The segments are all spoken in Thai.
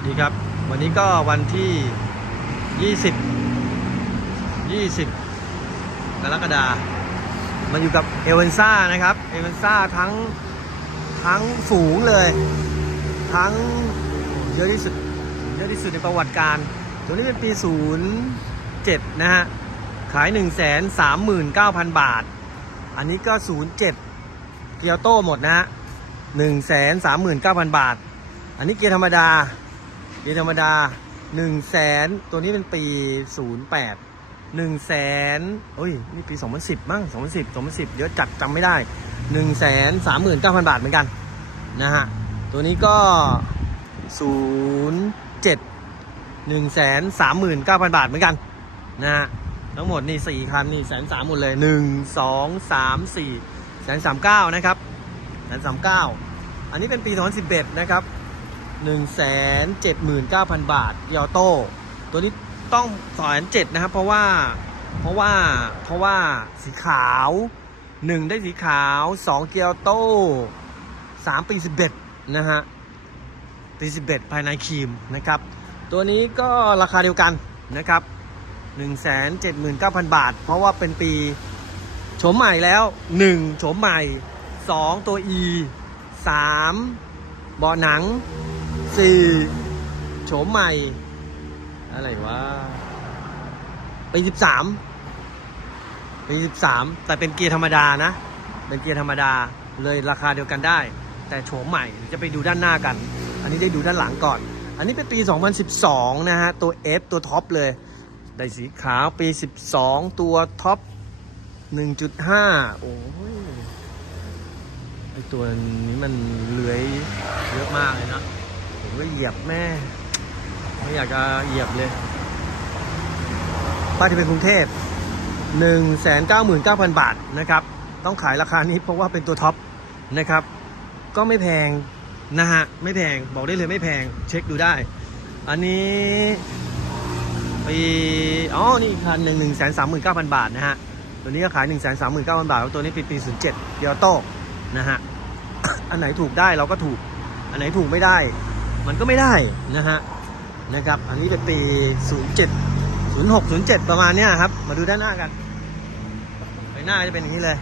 วัสดีครับ วันนี้ก็วันที่ 20 20 กรกฎาคมมาอยู่กับเอเวนซ่านะครับ เอเวนซ่าทั้งทั้งฝูงเลย ทั้งเยอะที่สุดเยอะที่สุดในประวัติการ ตัวนี้เป็นปี 07 นะฮะ ขาย 1 3 9 0 0 0 บาท อันนี้ก็ 07 เกียวโต้หมดนะฮะ1 3 9 0 0 0 บาทอันนี้เกียร์ธรรมดา เกียธรรมดา1 0 0 0 0แสนตัวนี้เป็นปี 08 1 0 0 0 0แสนเอ้ย นี่ปี 2010 มั้ง 2010 2010เดี๋ยวจัดจำไม่ได้1 3 3 9 0 0 0 บาทเหมือนกัน นะฮะ ตัวนี้ก็ 07 1 3 3 9 0 0 0 บาทเหมือนกัน นะฮะ ทั้งหมดนี่ 4คันนี่แสนสามหมดเลย 1 2 3 4แสนสามเก้านะครับแสนสามเก้าอันนี้เป็นปี 2011 นะครับ 179,000 บาทยอโต้ตัวนี้ต้องสอนเจ็ดนะครับ เพราะว่าเพราะว่าเพราะว่าสีขาว 1 ได้สีขาว 2 เกียรโต้3ปี 11 นะฮะปี 11 ภายในครีมนะครับ ตัวนี้ก็ราคาเดียวกันนะครับ 179,000 บาท เพราะว่าเป็นปีโฉมใหม่แล้ว 1 โฉมใหม่ 2 ตัว E 3เบาะหนัง 4โฉมใหม่ อะไรวะปี13ปี13 แต่เป็นเกียร์ธรรมดานะ เป็นเกียร์ธรรมดาเลยราคาเดียวกันได้ แต่โฉมใหม่จะไปดูด้านหน้ากัน อันนี้ได้ดูด้านหลังก่อน อันนี้เป็นปี 2012 นะฮะ ตัว F ตัวท็อปเลยได้สีขาวปี 12 ตัวท็อป 1.5 โอ้ยไอตัวนี้มันเลื้อยเยอะมากเลยนะ ผมก็เหยียบแม่ ไม่อยากจะเหยียบเลย ป้ายที่เป็นกรุงเทพ199,000 บาทนะครับ ต้องขายราคานี้เพราะว่าเป็นตัวท็อปนะครับ ก็ไม่แพงนะฮะ ไม่แพง บอกได้เลยไม่แพง เช็คดูได้ อันนี้ปีอ๋อ นี่อีกคันหนึ่งหนึ่งแสนสามหมื่นเก้าพันบาทนะฮะ ตัวนี้ก็ขายหนึ่งแสนสามหมื่นเก้าพันบาท ตัวนี้ปีปีศูนย์เจ็ดเดียวโต้นะฮะ อันไหนถูกได้เราก็ถูก อันไหนถูกไม่ได้ มันก็ไม่ได้นะฮะนะครับ อันนี้เป็นปี 07 06 07 ประมาณเนี้ยครับ มาดูด้านหน้ากันไปหน้าจะเป็นอย่างนี้เลย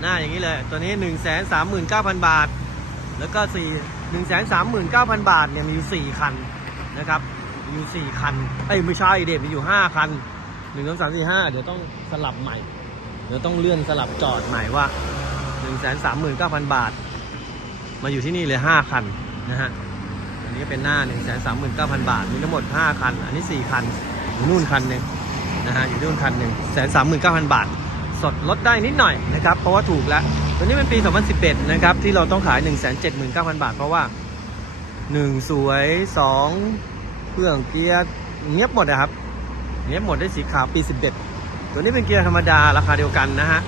หน้าอย่างนี้เลย ตัวนี้ 1 3 9 0 0 0 บาท แล้วก็ 4 1 3 9 0 0 0 บาทเนี่ยมีอยู่ 4 คันนะครับมีอยู่ 4 คันเอ้ยไม่ใช่เด็มีอยู่ 5 คัน 1 2 3 4 5 เดี๋ยวต้องสลับใหม่ เดี๋ยวต้องเลื่อนสลับจอดใหม่ว่า 1 3 9 0 0 0 บาท มาอยู่ที่นี่เลย 5 คันนะฮะ นนี้เป็นหน้า 1 3 9 0 0 0 บาท มีทั้งหมด 5 คัน อันนี้ 4 คัน อยู่นู่นคันหนึ่งนะฮะ อยู่นู่นคันหนึ่งแสนสามหมื่นเก้าพันบาท สดลดได้นิดหน่อยนะครับ เพราะว่าถูกแล้ว ตัวนี้เป็นปี 2011 นะครับ ที่เราต้องขาย 1 7 9 0 0 0 บาท เพราะว่า 1 สวย 2 เครื่องเกียร์เงียบหมดนะครับ เงียบหมดได้สีขาวปี 11 ตัวนี้เป็นเกียร์ธรรมดาราคาเดียวกันนะฮะ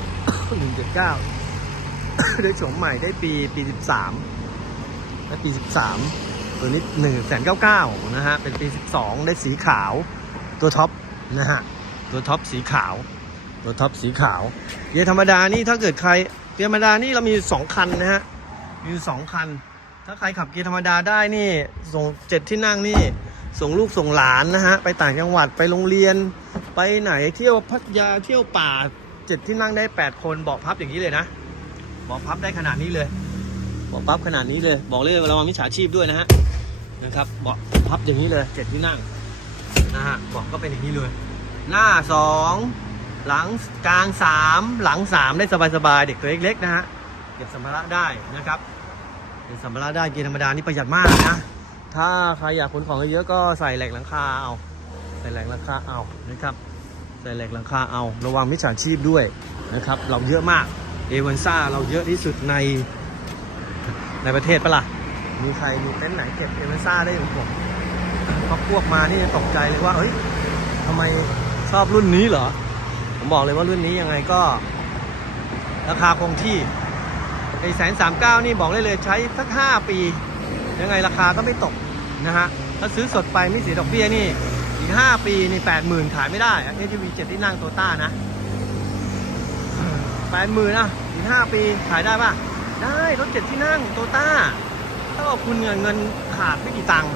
179ได้โฉมใหม่ได้ปีปี 13ได้ปี 13 ตัวนี้1 9 9 0นเก้านะฮะ เป็นปี 12 ได้สีขาว ตัวท็อปนะฮะ ตัวท็อปสีขาว ตัวท็อปสีขาว เกียร์ธรรมดานี่ถ้าเกิดใคร เกียร์ธรรมดานี่เรามีสองคันนะฮะ มีสองคัน ถ้าใครขับเกียร์ธรรมดาได้นี่ ส่งเจ็ดที่นั่งนี่ ส่งลูกส่งหลานนะฮะ ไปต่างจังหวัด ไปโรงเรียน ไปไหน เที่ยวพัทยา เที่ยวป่าเจ็ดที่นั่งได้แปดคนเบาะพับอย่างนี้เลยนะ เบาะพับได้ขนาดนี้เลยบาะพับขนาดนี้เลย บอกเลยระวังมิจฉาชีพด้วยนะฮะ นะครับเบาะพับอย่างนี้เลยเจ็ดที่นั่งนะฮะเบาะก็เป็นอย่างนี้เลย หน้าสองหลังกลางสามหลังสามได้สบายๆเด็กตัวเล็กๆนะฮะเก็บสัมภาระได้นะครับเก็บสัมภาระได้เกียร์ธรรมดานี่ประหยัดมากนะถ้าใครอยากขนของเยอะๆก็ใส่แหลกหลังคาเอาใส่แหลกหลังคาเอานะครับใส่แหลกหลังคาเอา ระวังมิจฉาชีพด้วยนะครับเราเยอะมากเอเวนซ่าเราเยอะที่สุดในในประเทศปะล่ะ มีใครมีเต็นท์ไหนเก็บเอวันซ่าได้อย่างผมพอพวกมานี่ตกใจเลยว่าเฮ้ยทำไมชอบรุ่นนี้เหรอ ผมบอกเลยว่ารุ่นนี้ยังไงก็ ราคาคงที่ไอแสนสามเก้านี่บอกเลยเลยใช้สักห้าปี ยังไงราคาก็ไม่ตกนะฮะ ถ้าซื้อสดไปไม่เสียดอกเบี้ยนี่ อีกห้าปีนี่แปดหมื่นขายไม่ได้เอทีวีเจ็ดที่นั่งโตต้านะแปดหมื่นอะ อีกห้าปีขายได้ปะได้รถเจ็ดที่นั่งโตต้า ถ้าคุณเงินเงินขาดไม่กี่ตังค์